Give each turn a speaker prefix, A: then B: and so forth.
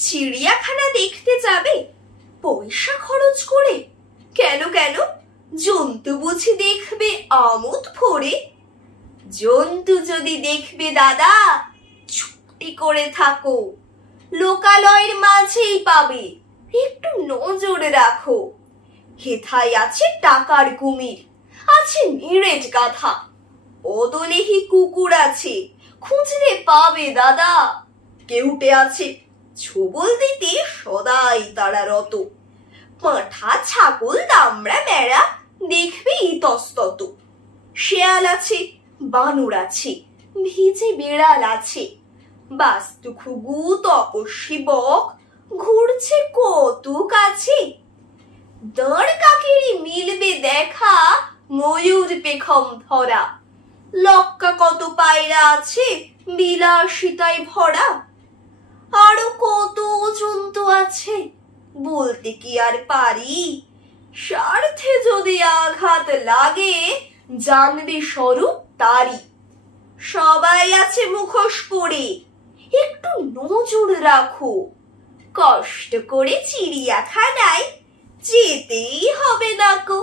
A: চিড়িয়াখানা দেখতে যাবে? পয়সা খরচ করে? কেন কেন? জন্তু বুঝি দেখবে আমোদ ভরে? জন্তু যদি দেখবে দাদা, চুপটি করে থাকো। লোকালয়ের মাঝেই পাবে। একটু নজর রাখো। হেথায় আছে টাকার কুমির, আছে নিরেট গাধা। অদলেহি কুকুর আছে, খুঁজলে পাবে দাদা। কেউটে আছে ছবল দিতে সদাই তারা রত। পাঁঠা ছাগল দামড়া মেড়া দেখবে ইতস্তত শেয়াল আছে, বানর আছে, ভিজে বেড়াল আছে। বাস্তু খুবু তপস্বী বক, ঘুরছে কত কাছে দাঁড় কাকেরই মিলবে দেখা, ময়ূর পেখম ধরা। লক্কা কত পায়রা আছে, বিলাসিতায় ভরা। আছে? বলতে কি আর পারি? স্বার্থে যদি আঘাত লাগে, জানবে স্বরূপ তারি সবাই আছে মুখোশ পরে, একটু নজর রাখো। কষ্ট করে চিড়িয়াখানায় যেতেই হবে না কো